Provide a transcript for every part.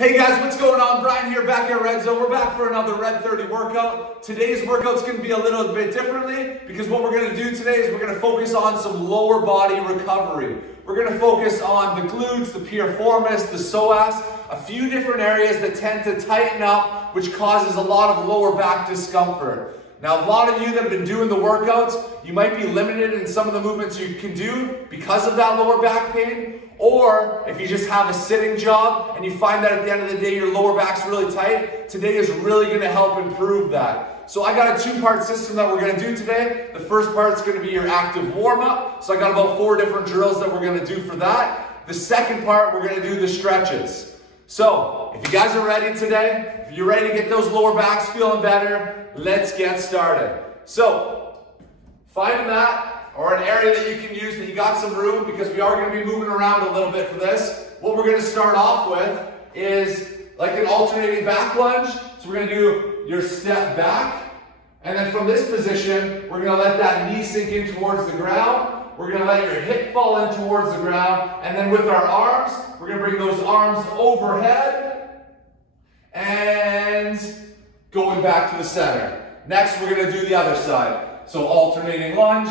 Hey guys, what's going on? Brian here, back at Red Zone. We're back for another Red 30 workout. Today's workout's going to be a little bit differently because what we're going to do today is we're going to focus on some lower body recovery. We're going to focus on the glutes, the piriformis, the psoas, a few different areas that tend to tighten up, which causes a lot of lower back discomfort. Now, a lot of you that have been doing the workouts, you might be limited in some of the movements you can do because of that lower back pain. Or if you just have a sitting job and you find that at the end of the day your lower back's really tight, today is really going to help improve that. So I got a two-part system that we're going to do today. The first part's going to be your active warm-up. So I got about 4 different drills that we're going to do for that. The second part, we're going to do the stretches. So if you guys are ready today, if you're ready to get those lower backs feeling better, let's get started. So find a mat or an area that you can use that you got some room, because we are going to be moving around a little bit for this. What we're going to start off with is like an alternating back lunge. So we're going to do your step back, and then from this position, we're going to let that knee sink in towards the ground. We're going to let your hip fall in towards the ground, and then with our arms, we're going to bring those arms overhead and going back to the center. Next, we're going to do the other side. So alternating lunge,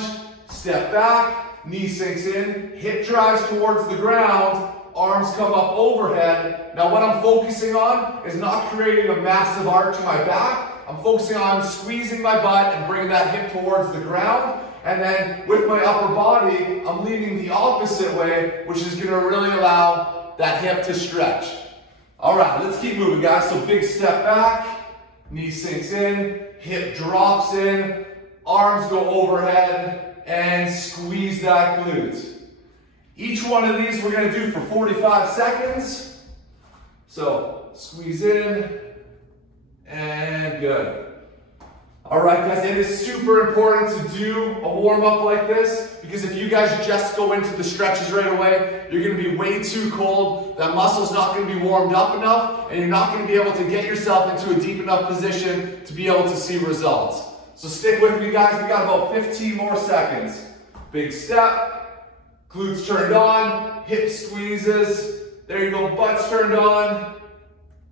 step back, knee sinks in, hip drives towards the ground, arms come up overhead. Now what I'm focusing on is not creating a massive arch in my back. I'm focusing on squeezing my butt and bringing that hip towards the ground. And then with my upper body, I'm leaning the opposite way, which is going to really allow that hip to stretch. All right, let's keep moving, guys. So big step back, knee sinks in, hip drops in, arms go overhead, and squeeze that glute. Each one of these we're going to do for 45 seconds. So squeeze in, and good. All right, guys, it is super important to do a warm-up like this, because if you guys just go into the stretches right away, you're going to be way too cold. That muscle's not going to be warmed up enough, and you're not going to be able to get yourself into a deep enough position to be able to see results. So stick with me, guys. We got about 15 more seconds. Big step, glutes turned on, hip squeezes. There you go, butt's turned on.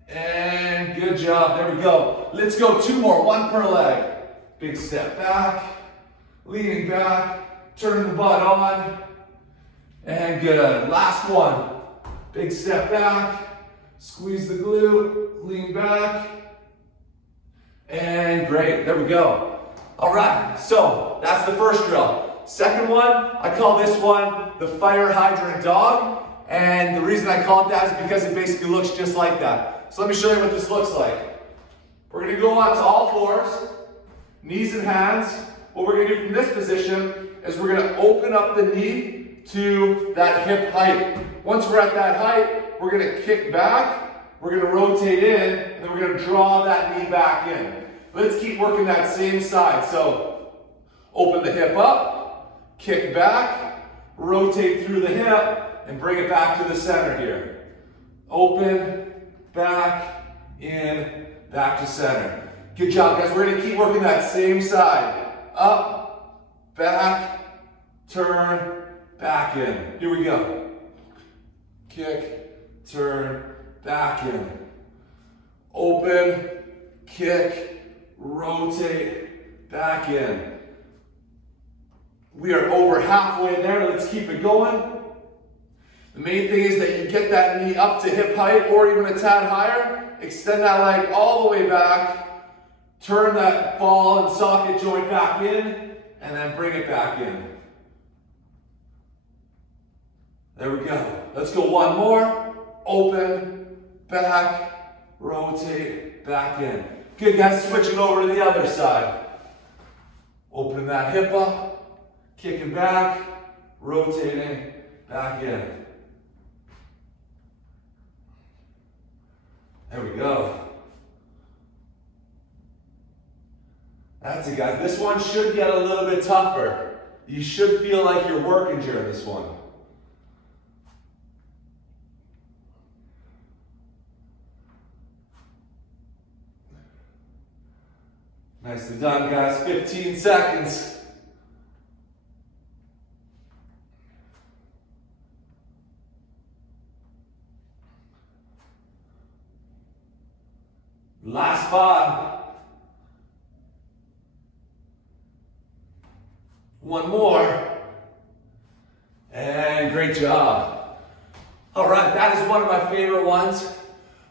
And good job, there we go. Let's go 2 more, 1 per leg. Big step back, leaning back, turn the butt on. And good, last one. Big step back, squeeze the glute, lean back. And great, there we go. All right, so that's the first drill. Second one, I call this one the fire hydrant dog. And the reason I call it that is because it basically looks just like that. So let me show you what this looks like. We're gonna go on to all fours, knees and hands. What we're gonna do from this position is we're gonna open up the knee to that hip height. Once we're at that height, we're gonna kick back, we're gonna rotate in, and then we're gonna draw that knee back in. Let's keep working that same side. So open the hip up, kick back, rotate through the hip, and bring it back to the center here. Open, back, in, back to center. Good job, guys. We're going to keep working that same side. Up, back, turn, back in. Here we go. Kick, turn, back in. Open, kick, rotate, back in. We are over halfway there. Let's keep it going. The main thing is that you get that knee up to hip height or even a tad higher. Extend that leg all the way back. Turn that ball and socket joint back in, and then bring it back in. There we go. Let's go 1 more. Open, back, rotate, back in. Good, guys. Switching over to the other side. Opening that hip up, kicking back, rotating, back in. There we go. That's it, guys. This one should get a little bit tougher. You should feel like you're working during this one. Nicely done, guys. 15 seconds. Last 5. One more. And great job. All right, that is one of my favorite ones.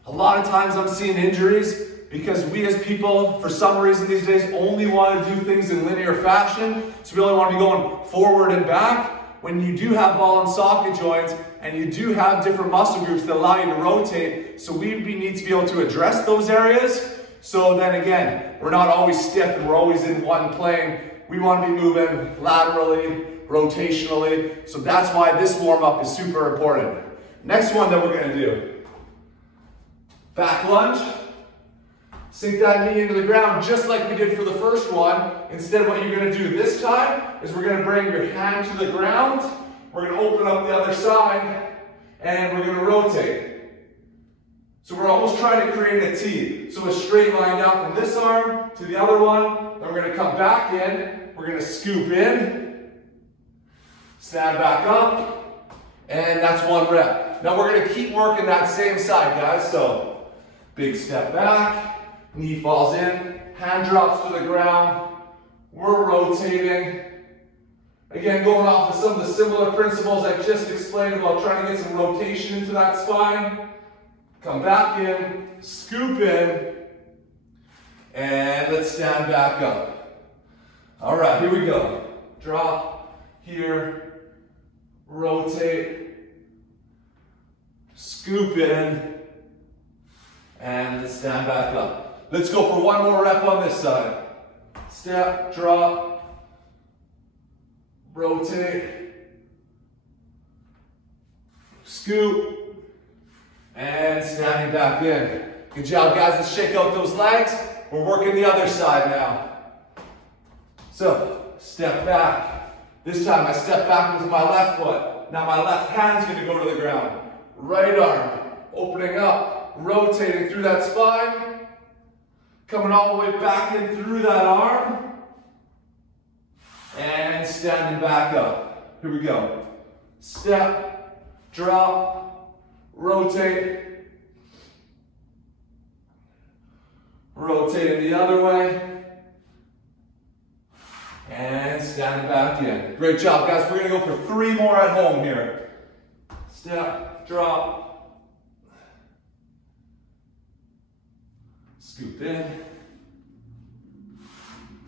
A lot of times I'm seeing injuries because we as people, for some reason these days, only want to do things in linear fashion. So we only want to be going forward and back. When you do have ball and socket joints and you do have different muscle groups that allow you to rotate, so we need to be able to address those areas. So then again, we're not always stiff and we're always in one plane. We want to be moving laterally, rotationally. So that's why this warm-up is super important. Next one that we're going to do. Back lunge. Sink that knee into the ground just like we did for the first one. Instead, what you're going to do this time is we're going to bring your hand to the ground. We're going to open up the other side and we're going to rotate. So we're almost trying to create a T. So a straight line down from this arm to the other one. Then we're going to come back in. We're going to scoop in, stand back up, and that's 1 rep. Now we're going to keep working that same side, guys. So big step back. Knee falls in, hand drops to the ground. We're rotating. Again, going off of some of the similar principles I just explained about trying to get some rotation into that spine. Come back in, scoop in, and let's stand back up. All right, here we go. Drop, here, rotate, scoop in, and let's stand back up. Let's go for 1 more rep on this side. Step, drop, rotate, scoop, and standing back in. Good job, guys. Let's shake out those legs. We're working the other side now. So, step back. This time I step back with my left foot. Now my left hand's going to go to the ground. Right arm, opening up, rotating through that spine. Coming all the way back in through that arm. And standing back up. Here we go. Step, drop, rotate. Rotating the other way. And standing back in. Great job, guys. We're going to go for 3 more at home here. Step, drop. Scoop in,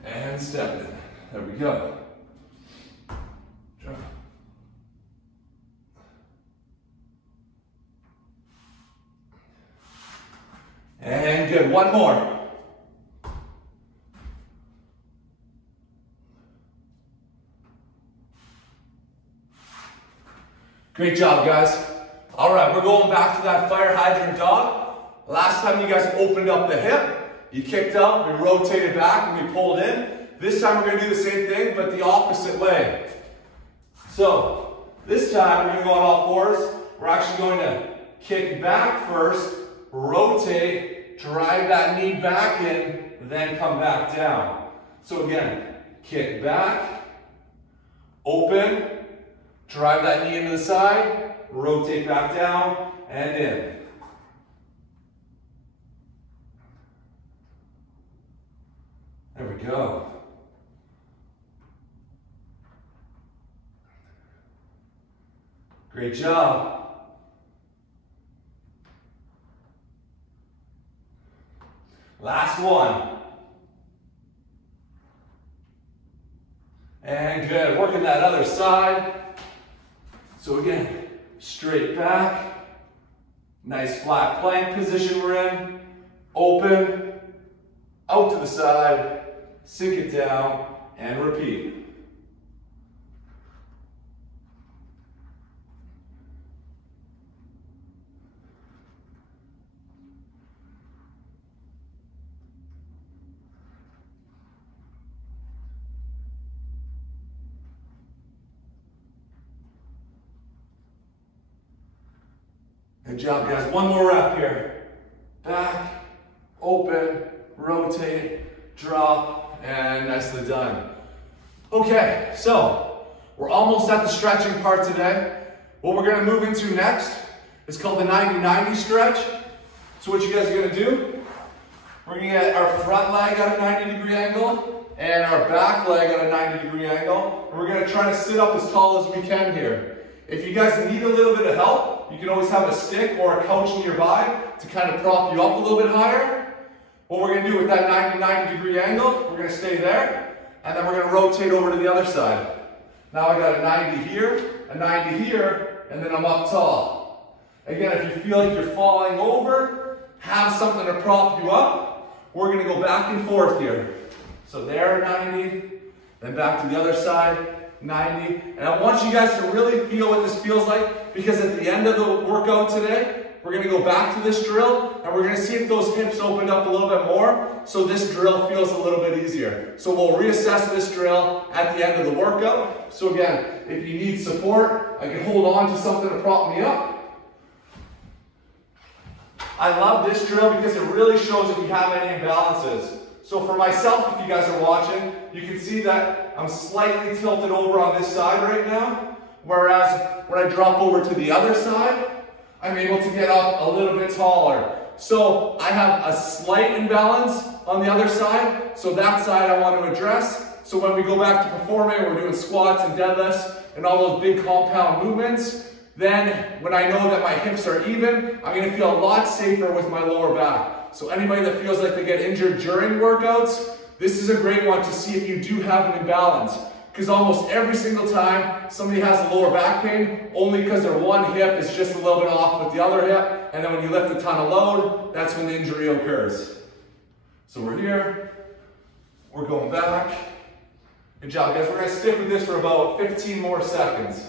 and step in. There we go. Drop. And good, 1 more. Great job, guys. All right, we're going back to that fire hydrant dog. Last time you guys opened up the hip, you kicked out, we rotated back, and we pulled in. This time we're going to do the same thing, but the opposite way. So, this time we're going to go on all fours. We're actually going to kick back first, rotate, drive that knee back in, then come back down. So again, kick back, open, drive that knee into the side, rotate back down, and in. There we go. Great job. Last one. And good. Working that other side. So again, straight back. Nice flat plank position we're in. Open. Out to the side. Sink it down, and repeat. Good job, guys. 1 more rep here. Back, open, rotate, drop, and nicely done. Okay, so we're almost at the stretching part today. What we're going to move into next is called the 90-90 stretch. So what you guys are going to do, We're gonna get our front leg at a 90-degree angle and our back leg at a 90-degree angle. And we're gonna try to sit up as tall as we can here. If you guys need a little bit of help, you can always have a stick or a couch nearby to kind of prop you up a little bit higher. What we're gonna do with that 90-degree angle, we're gonna stay there, and then we're gonna rotate over to the other side. Now I got a 90 here, a 90 here, and then I'm up tall. Again, if you feel like you're falling over, have something to prop you up, we're gonna go back and forth here. So there, 90, then back to the other side, 90. And I want you guys to really feel what this feels like, because at the end of the workout today, we're gonna go back to this drill and we're gonna see if those hips open up a little bit more so this drill feels a little bit easier. So we'll reassess this drill at the end of the workout. So again, if you need support, I can hold on to something to prop me up. I love this drill because it really shows if you have any imbalances. So for myself, if you guys are watching, you can see that I'm slightly tilted over on this side right now, whereas when I drop over to the other side, I'm able to get up a little bit taller. So I have a slight imbalance on the other side, so that side I want to address. So when we go back to performing, we're doing squats and deadlifts and all those big compound movements, then when I know that my hips are even, I'm going to feel a lot safer with my lower back. So anybody that feels like they get injured during workouts, this is a great one to see if you do have an imbalance. Because almost every single time somebody has a lower back pain, only because their one hip is just a little bit off with the other hip, and then when you lift a ton of load, that's when the injury occurs. So we're here, we're going back. Good job, guys. We're going to stick with this for about 15 more seconds.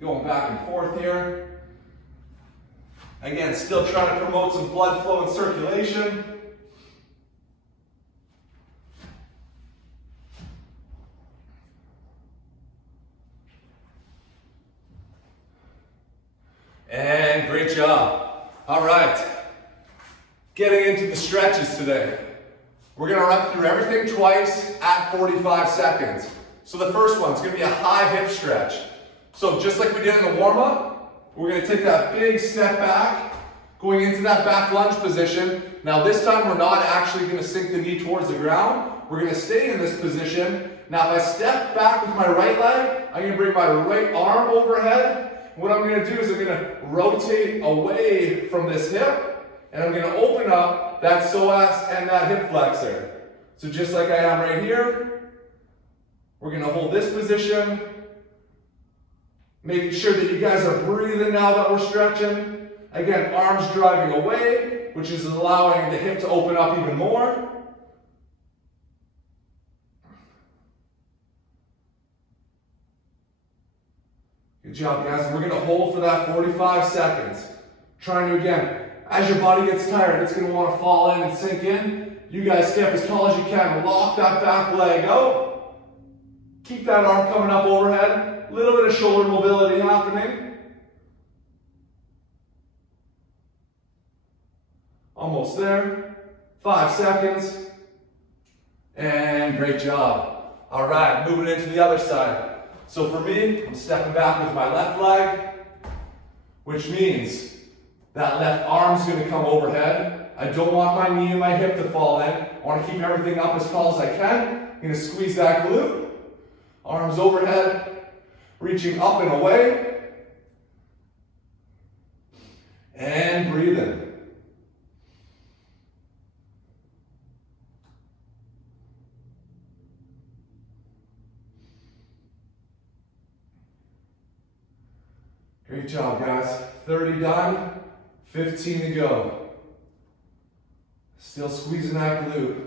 Going back and forth here. Again, still trying to promote some blood flow and circulation. And great job. All right, getting into the stretches today. We're gonna run through everything twice at 45 seconds. So the first one's gonna be a high hip stretch. So just like we did in the warm-up, we're gonna take that big step back, going into that back lunge position. Now this time we're not actually gonna sink the knee towards the ground. We're gonna stay in this position. Now if I step back with my right leg, I'm gonna bring my right arm overhead. What I'm going to do is I'm going to rotate away from this hip, and I'm going to open up that psoas and that hip flexor. So just like I am right here, we're going to hold this position, making sure that you guys are breathing now that we're stretching. Again, arms driving away, which is allowing the hip to open up even more. Good job, guys. We're going to hold for that 45 seconds. Trying to, again, as your body gets tired, it's going to want to fall in and sink in. You guys stay up as tall as you can. Lock that back leg out. Keep that arm coming up overhead. A little bit of shoulder mobility happening. Almost there. 5 seconds. And great job. All right, moving into the other side. So for me, I'm stepping back with my left leg, which means that left arm's going to come overhead. I don't want my knee and my hip to fall in. I want to keep everything up as tall as I can. I'm going to squeeze that glute. Arms overhead, reaching up and away. And breathing. Great job, guys. 30 done, 15 to go. Still squeezing that glute.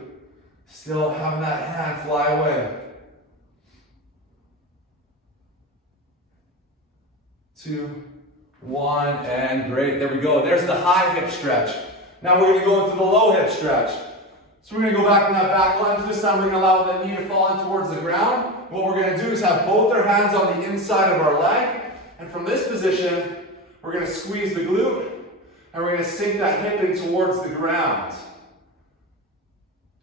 Still having that hand fly away. 2, 1, and great. There we go. There's the high hip stretch. Now we're going to go into the low hip stretch. So we're going to go back in that back lunge. This time we're going to allow that knee to fall in towards the ground. What we're going to do is have both our hands on the inside of our leg. And from this position, we're going to squeeze the glute, and we're going to sink that hip in towards the ground.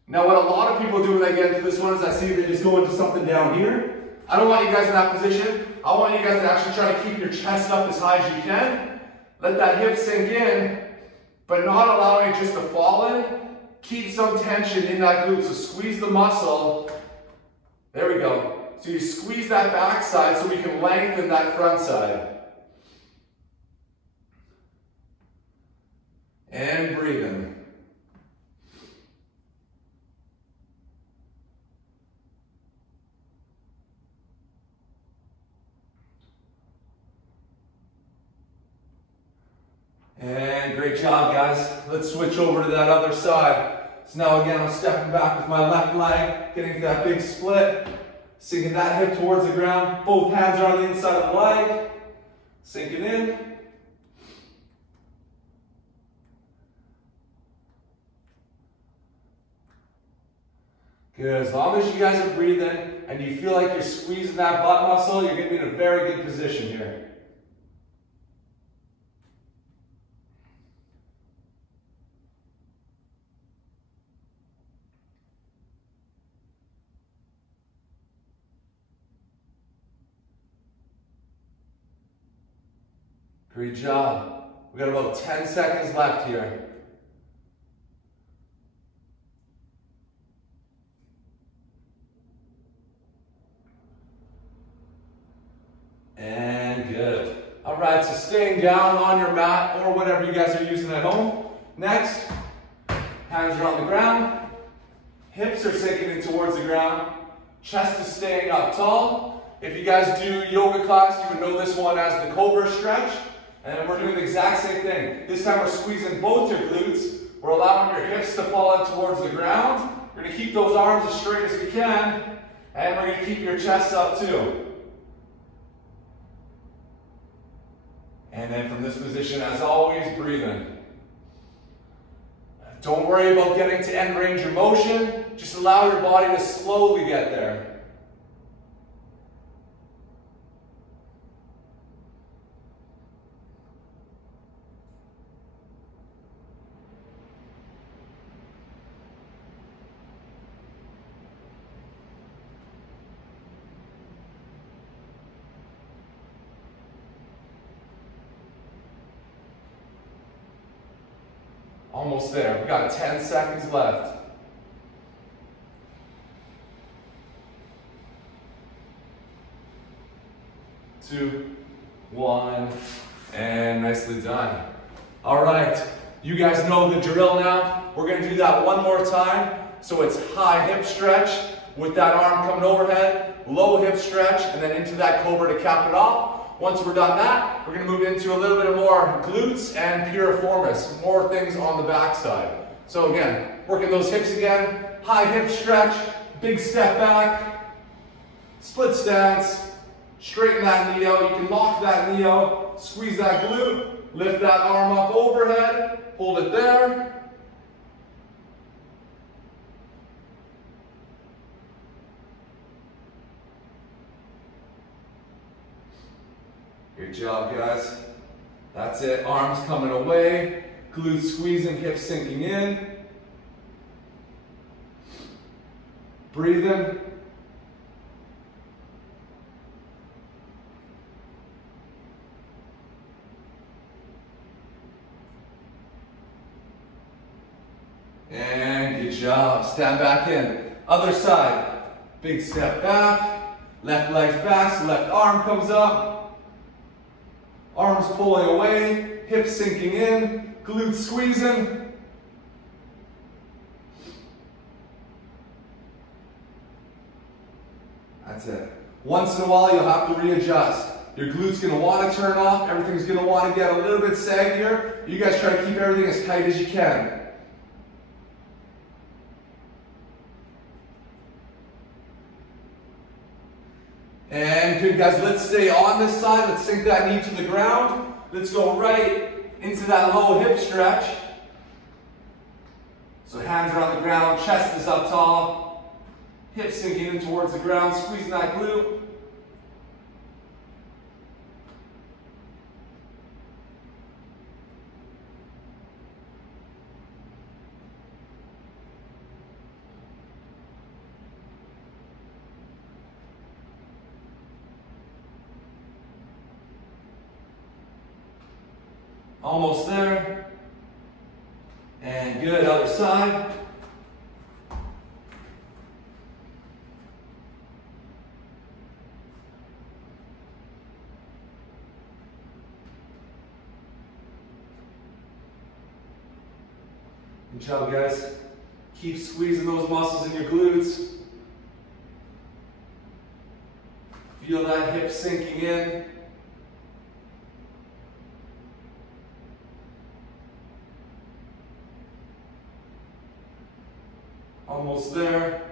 Now what a lot of people do when they get into this one is I see they just go into something down here. I don't want you guys in that position. I want you guys to actually try to keep your chest up as high as you can. Let that hip sink in, but not allowing it just to fall in. Keep some tension in that glute, so squeeze the muscle. There we go. So you squeeze that back side so we can lengthen that front side. And breathe in. And great job, guys. Let's switch over to that other side. So now again, I'm stepping back with my left leg, getting to that big split, sinking that hip towards the ground. Both hands are on the inside of the leg, sinking in. Good. As long as you guys are breathing and you feel like you're squeezing that butt muscle, you're going to be in a very good position here. Great job. We got about 10 seconds left here. And good. All right, so staying down on your mat or whatever you guys are using at home. Next, hands are on the ground. Hips are sinking in towards the ground. Chest is staying up tall. If you guys do yoga class, you would know this one as the Cobra Stretch. And we're doing the exact same thing. This time we're squeezing both your glutes. We're allowing your hips to fall in towards the ground. We're going to keep those arms as straight as we can. And we're going to keep your chest up too. And then from this position, as always, breathe in. Don't worry about getting to end range of motion. Just allow your body to slowly get there. Almost there. We got 10 seconds left. 2, 1, and nicely done. All right, you guys know the drill now. We're gonna do that one more time. So it's high hip stretch with that arm coming overhead, low hip stretch, and then into that Cobra to cap it off. Once we're done that, we're going to move into a little bit more glutes and piriformis, more things on the back side. So again, working those hips again, high hip stretch, big step back, split stance, straighten that knee out. You can lock that knee out, squeeze that glute, lift that arm up overhead, hold it there. Good job, guys. That's it. Arms coming away, glutes squeezing, hips sinking in. Breathe in. And good job. Stand back in. Other side. Big step back. Left leg's back, so left arm comes up. Arms pulling away, hips sinking in, glutes squeezing. That's it. Once in a while, you'll have to readjust. Your glute's gonna wanna turn off, everything's gonna wanna get a little bit saggier. You guys try to keep everything as tight as you can. And good, guys, let's stay on this side. Let's sink that knee to the ground. Let's go right into that low hip stretch. So hands are on the ground, chest is up tall, hips sinking in towards the ground, squeezing that glute. Almost there. And good, other side. Good job, guys. Keep squeezing those muscles in your glutes. Feel that hip sinking in. Almost there.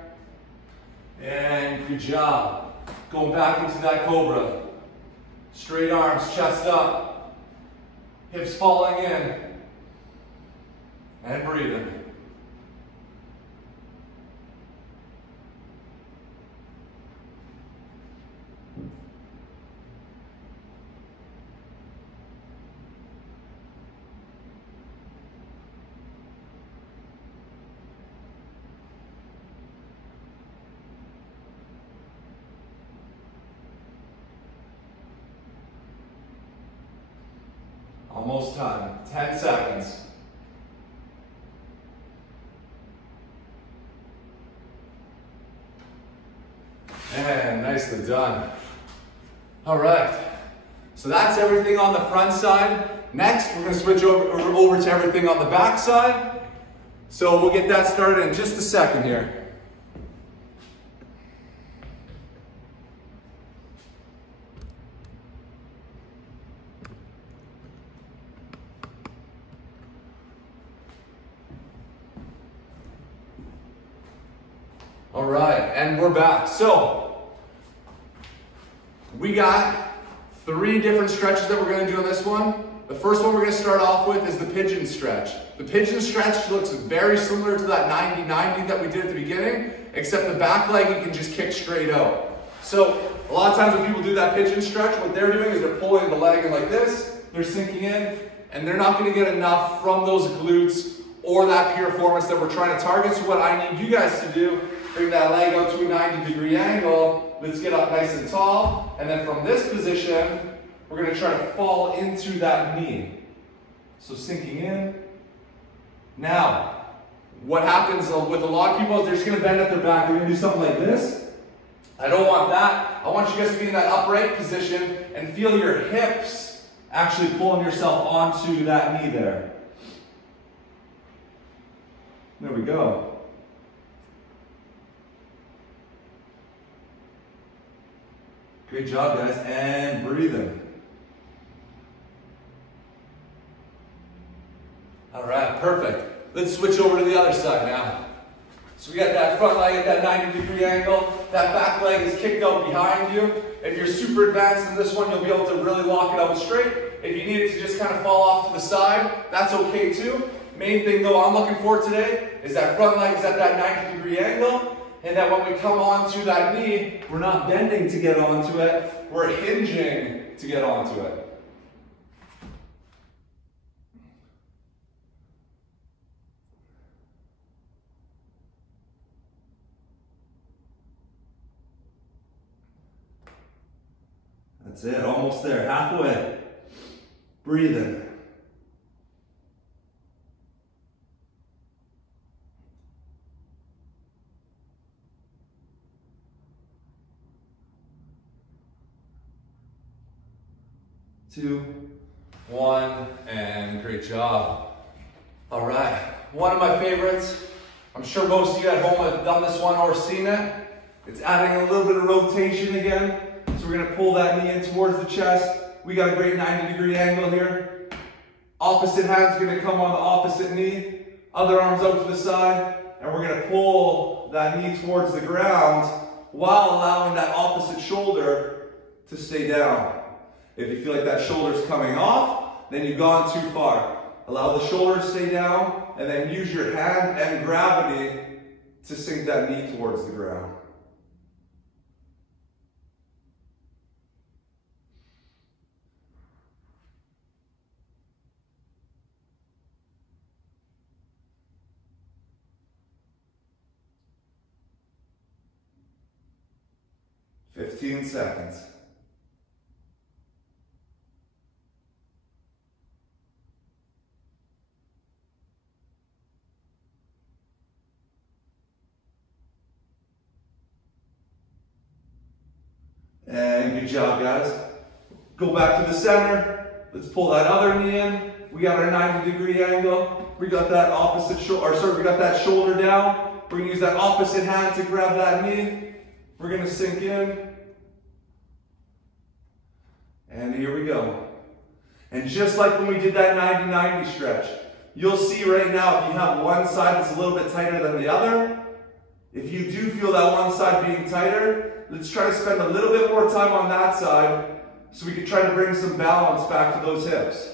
And good job. Going back into that Cobra. Straight arms, chest up. Hips falling in. And breathing. Almost time. 10 seconds. And nicely done. All right. So that's everything on the front side. Next, we're going to switch over to everything on the back side. So we'll get that started in just a second here. All right, and we're back. So, we got 3 different stretches that we're going to do on this one. The first one we're going to start off with is the Pigeon stretch. The Pigeon stretch looks very similar to that 90-90 that we did at the beginning, except the back leg you can just kick straight out. So, a lot of times when people do that Pigeon stretch, what they're doing is they're pulling the leg in like this, they're sinking in, and they're not going to get enough from those glutes or that piriformis that we're trying to target. So what I need you guys to do, bring that leg out to a 90-degree angle. Let's get up nice and tall. And then from this position, we're going to try to fall into that knee. So sinking in. Now, what happens with a lot of people is they're just going to bend at their back. They're going to do something like this. I don't want that. I want you guys to be in that upright position and feel your hips actually pulling yourself onto that knee there. There we go. Great job, guys, and breathing. All right, perfect. Let's switch over to the other side now. So we got that front leg at that 90-degree angle. That back leg is kicked out behind you. If you're super advanced in this one, you'll be able to really lock it out straight. If you need it to just kind of fall off to the side, that's okay too. Main thing though I'm looking for today is that front leg is at that 90-degree angle, and that when we come onto that knee, we're not bending to get onto it, we're hinging to get onto it. That's it, almost there, halfway. Breathing. Two, one, and great job. All right, one of my favorites. I'm sure most of you at home have done this one or seen it. It's adding a little bit of rotation again. So we're gonna pull that knee in towards the chest. We got a great 90-degree angle here. Opposite hand's gonna come on the opposite knee. Other arms out to the side. And we're gonna pull that knee towards the ground while allowing that opposite shoulder to stay down. If you feel like that shoulder's coming off, then you've gone too far. Allow the shoulder to stay down, and then use your hand and gravity to sink that knee towards the ground. Fifteen seconds. And good job, guys. Go back to the center. Let's pull that other knee in. We got our 90-degree angle. We got that opposite shoulder, we got that shoulder down. We're gonna use that opposite hand to grab that knee. We're gonna sink in. And here we go. And just like when we did that 90-90 stretch, you'll see right now if you have one side that's a little bit tighter than the other, if you do feel that one side being tighter, let's try to spend a little bit more time on that side so we can try to bring some balance back to those hips.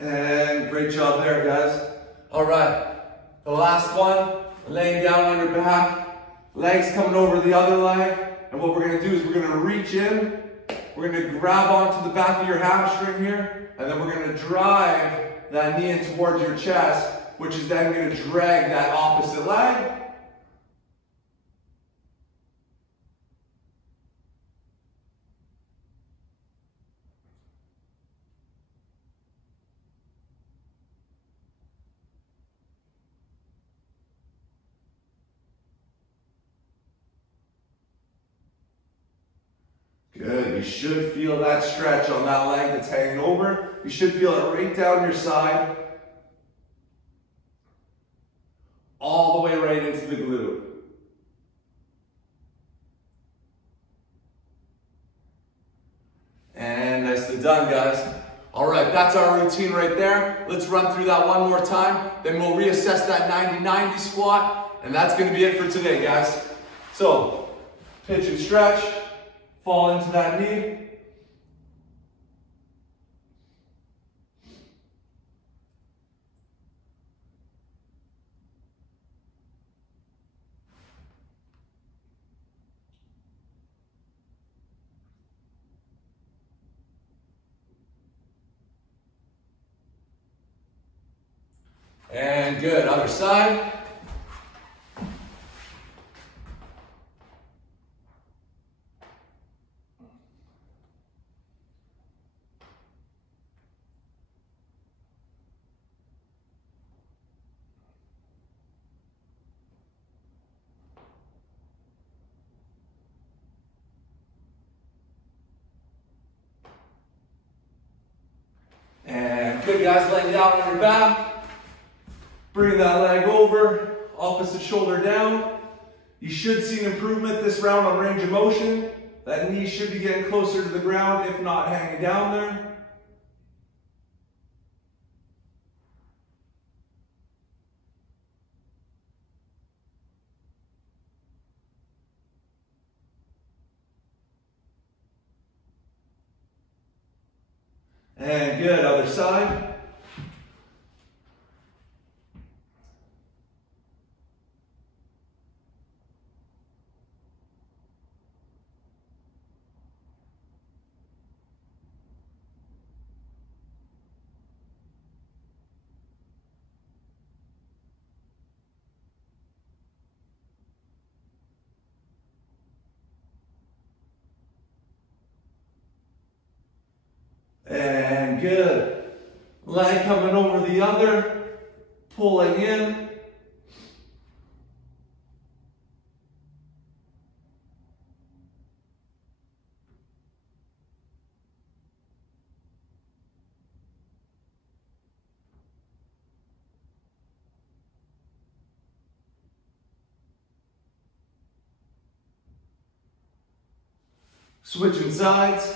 And great job there, guys. All right, the last one, laying down on your back, legs coming over the other leg. And what we're gonna do is we're gonna reach in, we're gonna grab onto the back of your hamstring here, and then we're gonna drive that knee in towards your chest, which is then gonna drag that opposite leg. Good, you should feel that stretch on that leg that's hanging over. You should feel it right down your side. All the way right into the glute. And nicely done, guys. All right, that's our routine right there. Let's run through that one more time. Then we'll reassess that 90-90 squat. And that's gonna be it for today, guys. So, pigeon stretch. Fall into that knee. And good, other side. And good, guys, laying down on your back. Bring that leg over, opposite shoulder down. You should see an improvement this round on range of motion. That knee should be getting closer to the ground, if not hanging down there. And good, other side. And good. Leg coming over the other, pulling in. Switching sides.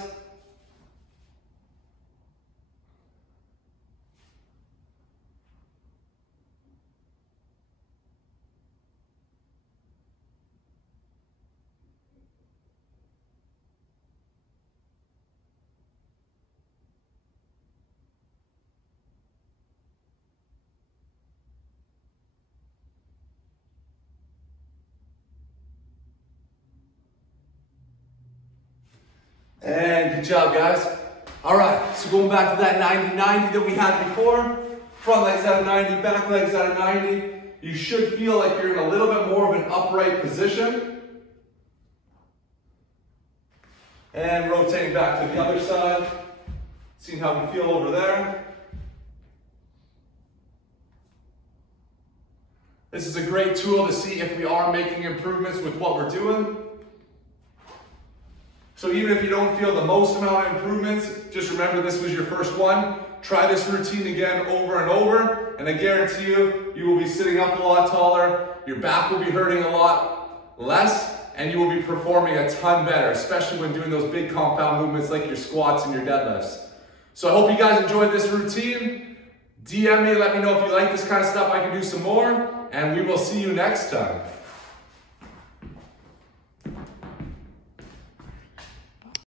And good job, guys. All right, so going back to that 90-90 that we had before. Front legs out of 90, back legs out of 90. You should feel like you're in a little bit more of an upright position. And rotating back to the other side. Seeing how we feel over there. This is a great tool to see if we are making improvements with what we're doing. So even if you don't feel the most amount of improvements, just remember this was your first one. Try this routine again over and over, and I guarantee you, you will be sitting up a lot taller, your back will be hurting a lot less, and you will be performing a ton better, especially when doing those big compound movements like your squats and your deadlifts. So I hope you guys enjoyed this routine. DM me, let me know if you like this kind of stuff. I can do some more, and we will see you next time.